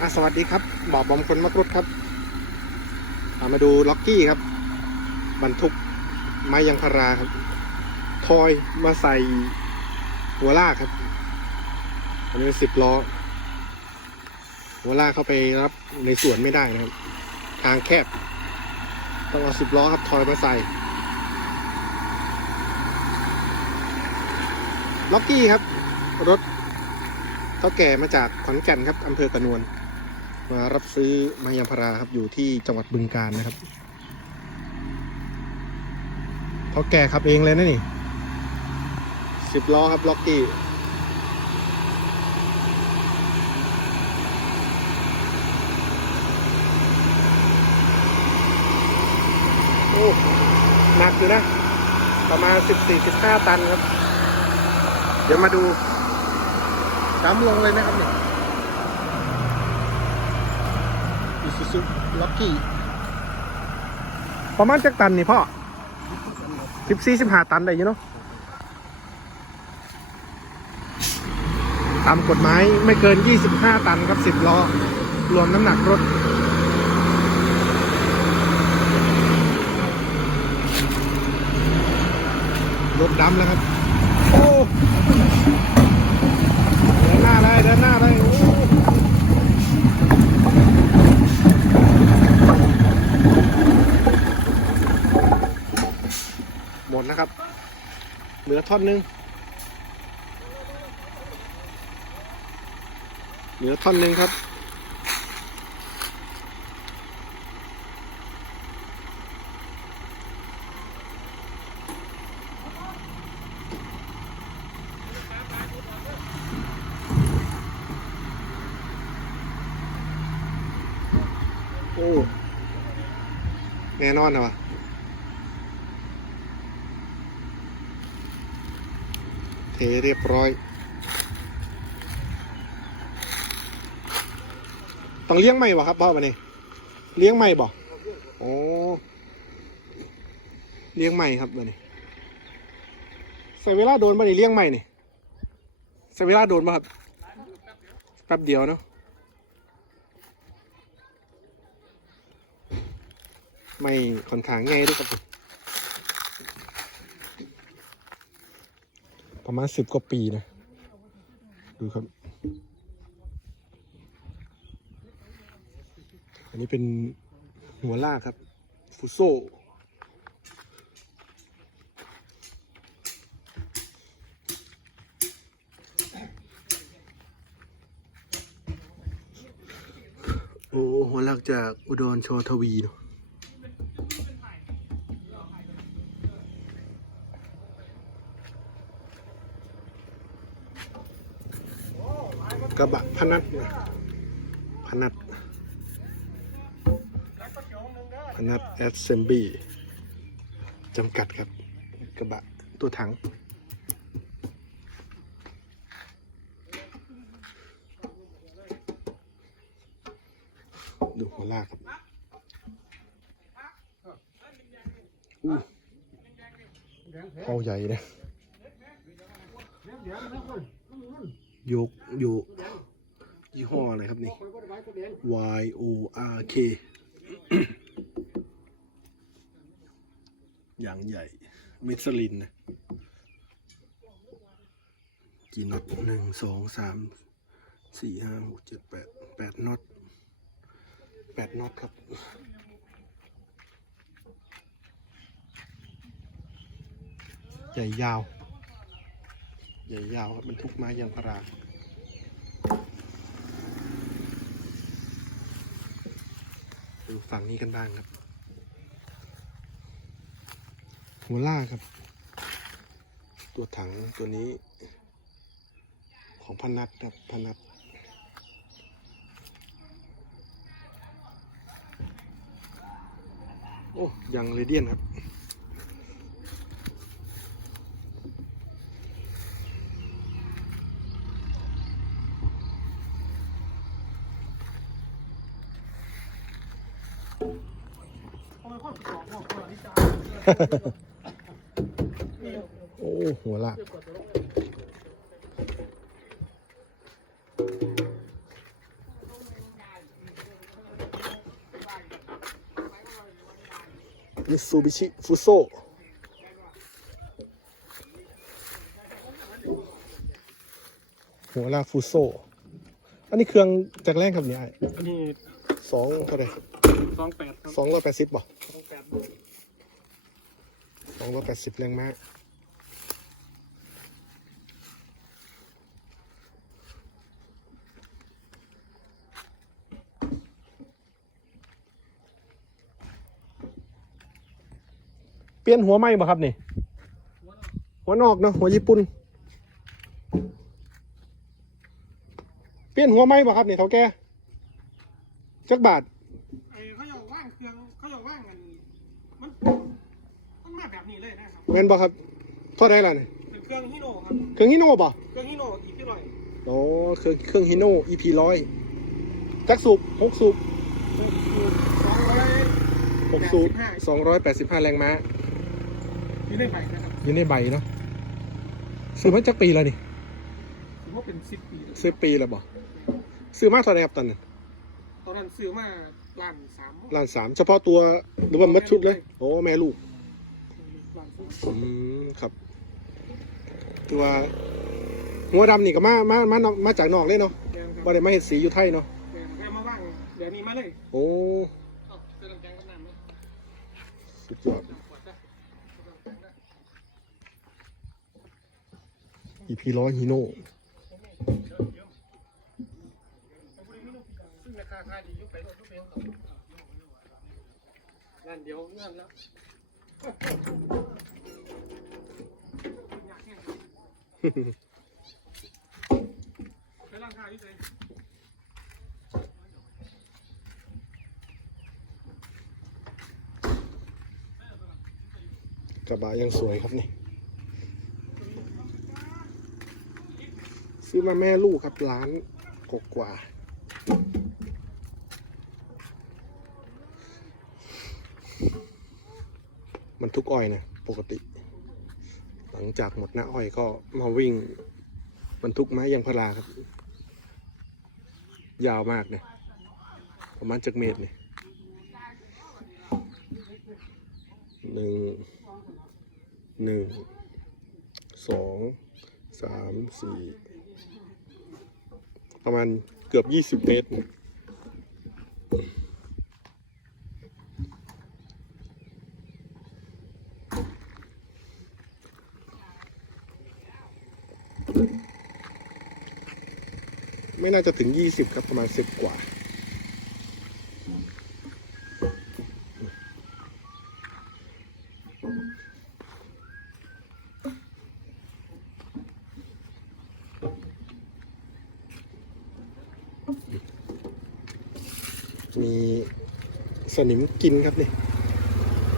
อะสวัสดีครับบ่าวบอมคนมะกรุดครับอะมาดูล็อกกี้ครับ บรรทุกไม้ยางพาราครับทอยมาใส่หัวลากครับ อันนี้เป็นสิบล้อ หัวลากเข้าไปรับในสวนไม่ได้นะครับ ทางแคบ ต้องเอาสิบล้อครับทอยมาใส่ล็อกกี้ครับ รถเขาแก่มาจากขอนแก่นครับอำเภอกระนวล มารับซื้อม้ยางพาราครับอยู่ที่จังหวัดบึงกาฬนะครับเขาแก่ขับเองเลยนะนี่สิบล้อครับล็อกกี้โอ้หนักอยู่นะ ประมาณสิบสี่สิบห้าตันครับ เดี๋ยวมาดูดำลงเลยนะครับเนี่ย สุล็อกกี้ประมาณจักตันนี่พ่อสิบสี่สิบห้าตันได้อยังเนาะตามกฎหมายไม่เกินยี่สิบห้าตันครับสิบล้อ รวมน้ำหนักรถ รถดำแล้วครับ โอ้ เดินหน้าเลยเดินหน้าเลยโอ้หมดนะครับ เหลือ ท่อนหนึ่งเหลือท่อนหนึ่งครับ โอ้ แน่นอนนะวะ เทเรียบร้อย ต้องเลี้ยงไม่วะครับพ่อวันนี้ เลี้ยงไม่บอกโอ้เลี้ยงไม่ครับวันนี้ใส่เวลาโดนมานี่เลี้ยงไม่นี่ใส่เวลาโดนมาครับแป๊บเดียวเนาะไม่ค่อนข้างง่ายด้วยครับผม ประมาณสิบกว่าปีนะ ดูครับ อันนี้เป็นหัวลากครับ ฟุโซโอ้หัวลากจากอุดรชอทวีเนาะ กระบะพนัดนะพนัดพนัดแอดเซมบีจำกัดครับ กระบะตัวถังดูหัวลากครับอู้เอาใหญ่นะ ยกโยกยี่ห้ออะไรครับนี่ Y O R K อย่างใหญ่ เมสลินนะกี่น็อตหนึ่งสองสามสี่ห้าหกเจ็ดแปดแปดน็อตแปดน็อตครับใหญ่ยาว ใหญ่ยาวครับบรรทุกไม้ยางพาราดูฝั่งนี้กันบ้างครับ หัวล่ากครับ ตัวถังตัวนี้ ของพนัทครับพนัทโอ้ยังเรเดียนครับ โอ้หัวลามิซูบิชิฟูโซหัวลาฟูโซอันนี้เครื่องจากแรกครับเนี่ยอันนี้สองเท่าไหร่สองแปดสองร้อยแปดสิบบ่ ก็แปดสิบแรงม้าเปลี่ยนหัวไหมบ่ครับนี่ หัวนอกเนาะหัวญี่ปุ่น เปลี่ยนหัวไหมบ่ครับนี่เท่าแกจักบาท ม่นบ่ครับเท่าไรล่ะเนี่ยเป็นเครื่องฮิโน่ครับ เครื่องฮิโน่บ่เครื่องฮิโน่อีกที่ร้อยอ๋อเครื่องเครื่องฮิโน่ EP ร้อยจักสูบหกสูบสองร้อยหกสูบสองร้อยแปดสิบห้าแรงม้าอยู่ในใบนะครับอยู่ในใบเนาะซื้อมาจักปีแล้วนี่ถือว่าเป็นสิบปีแล้วซื้อปีแล้วบ่ซื้อมาเท่าไหร่ครับตอนนั้นตอนนั้นซื้อมาล้านสามล้านสามเฉพาะตัวหรือว่ามัดชุดเลย โอ้แม่ลูกล้านสาม อืมครับคือว่าหัวดำนี่ก็มามามามาจากนอกเลยเนาะแกนครับบ่ได้มาเห็ดสีอยู่ไทยเนาะแกนแกมาว่างเดี๋ยวนี้มาเลยโอ้เอ้าเจอน้ำแกงกับน้ำไหมสุดยอด น้ำขวดจ้ะ EP ร้อยฮิโน่ซึ่งราคาขายดีอยุคไปรถยุคเองครับงานเดียวงานแล้วอยา กแห้งไปร่างกายพี่เจกระบะยังสวยครับนี่ ซื้อมาแม่ลูกครับร้านกกว่า มันทุกอ้อยนะปกติ หลังจากหมดหน้าอ้อยก็มาวิ่งบรรทุกไม้ยางพาราครับ ยาวมากเนี่ยประมาณจักเมตรเนี่ยหนึ่งหนึ่งสองสามสี่ประมาณเกือบยี่สิบเมตร ไม่น่าจะถึงยี่สิบครับประมาณสิบกว่า มีสนิมกินครับนี่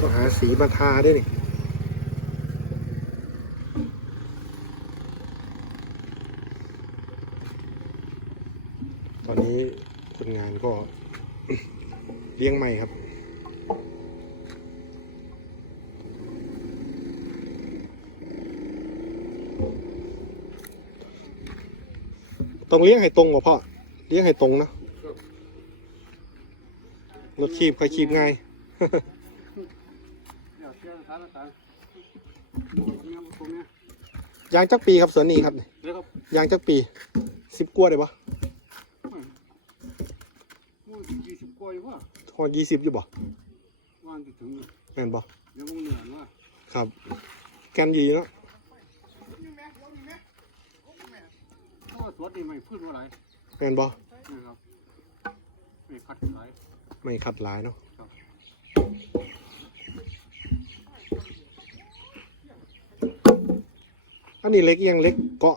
ต้องหาสีมาทาด้วยนี่นี้คนงานก็ เลี้ยงใหม่ครับ ต้องเลี้ยงให้ตรงกว่าพ่อ เลี้ยงให้ตรงนะรถคีบใครคีบง่ายเดี๋ยวเชื่อสถานการณ์เนี่ยตรงเนี้ยยางจักปีครับสวนนี้ครับเดี๋ยวครับยางจักปีสิบกว่าได้ปะมูยี่สิบกว่าอยู่ว่าทอดยี่สิบอยู่บ่วันที่ถึงแม่นบ่เดี๋ยวมูเหนื่อยว่าครับแกนยีเนาะ เพราะว่า สวนนี่ไม่พืชว่าไรแม่นบ่นะครับไม่คัดไรไม่ขัดหลายเนาะครับอันนี้เล็กยังเล็กเกาะ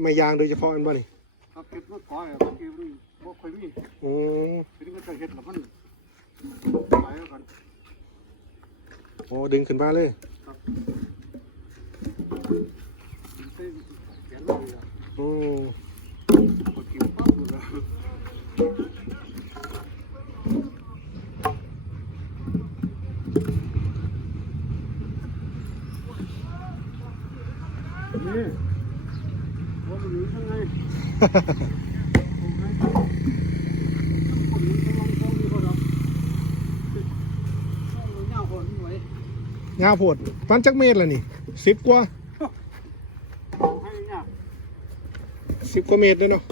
ไม่ยางโดยเฉพาะอันบ่นี่ครับเก็บมาก่อยอะเก็บมันบ่ค่อยมีอืมทีนี้มันจะเห็ดแล้วมันไปแล้วกันโอ้ดึงขึ้นมาเลยมันเส้นเสียนเลยอะโอ้กดกินปั๊บเล ยอะนี่ว่ามันอยู่ข้างใน คนมันกำลังท้องอยู่ก็ดอกต้องเงาคนไม่ไหว งาโพดฟันจักเมตรละนี่สิบกว่า ให้เนี่ย สิบกว่าเมตรเลยเนาะ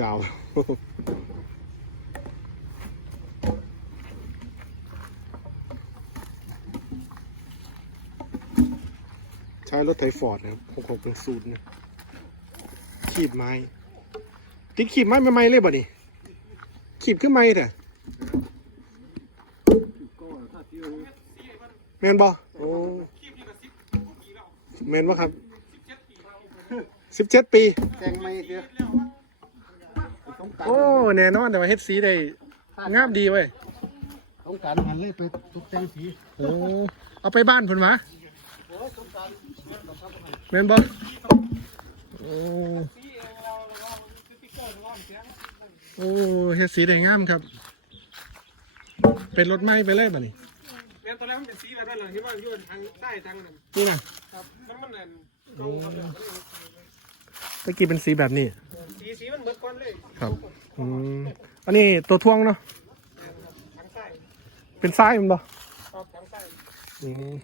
ยาว ใช้รถไถฟอร์ดนะครับหกหกเป็นสูตรนะขีดไม้ ติดขีดไม้ไม่ไม้เลยบ่นี่ขีดขึ้นไม้แต่ก็ถ้าที่แมนบ่โอ้แมนบ่ครับสิบเจ็ดปีแกงไม่เดียวสงการ โอ้แน่นอนแต่ว่าเฮ็ดสีได้งามดีเว้ยสงการหันเลยไปตกแต่งสีโอ้เอาไปบ้านเพิ่นวะแม่นบ่โอ้โอ้เฮ็ดสีได้งามครับ เป็นรถไม้ไปเลยบ่นี่เนี่ยตอนแรกมันเป็นสีแบบนั้นเหรอที่ว่าอยู่ทางใต้ทางนั้นนี่นะครับแล้วมันนั่นเก่าครับเนี่ยตะกี้เป็นสีแบบนี้ สีสีมันเหมือนกันเลยครับอืมอันนี้ตัวท่วงเนาะทางใต้เป็นทรายมันบ่ครับทางใต้อืม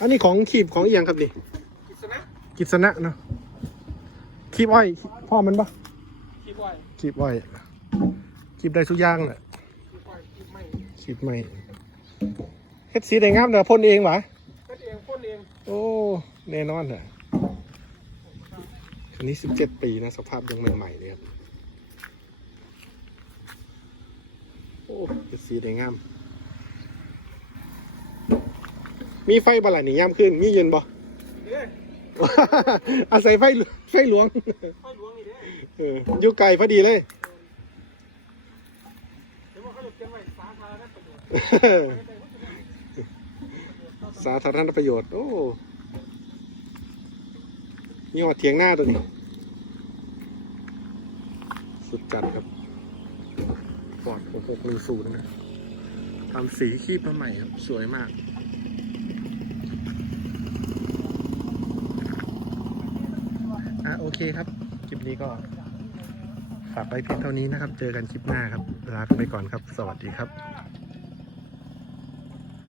อันนี้ของขีบของอีหยังครับนี่กิษณะกิษณะเนาะขีบอ้อยพ่อมันปะขีดไว้ขีบอ้อยขีบได้ทุกอย่างแหละขีดไว้ขีดไม่ขีบไม่เฮ็ดสีได้งามเด้อพ่นเองหวะก็เองพ่นเอง โอ้แน่นอนอะ อันนี้สิบเจ็ดปีนะสภาพยังใหม่ๆเลยครับ โอ้เฮ็ดสีได้งาม มีไฟบาละนี่ยามขึ้น มีเย็นบ่เด้ออาศัยไฟหลวไฟหลวง ไฟหลวงนี่เด้อเอออยู่ไกลพอดีเลยเดี๋ยวมันเขาจะเขียนไว้สาธารณประโยชน์สาธารณประโยชน์ โอ้ นี่ว่าเถียงหน้าตัวนี้ สุดจัดครับฟอร์ดหกหนึ่งศูนย์นะทำสีขี้มาใหม่ครับ สวยมากอะโอเคครับ คลิปนี้ก็ฝากไว้เพียงเท่านี้นะครับ เจอกันคลิปหน้าครับ ลาไปก่อนครับ สวัสดีครับ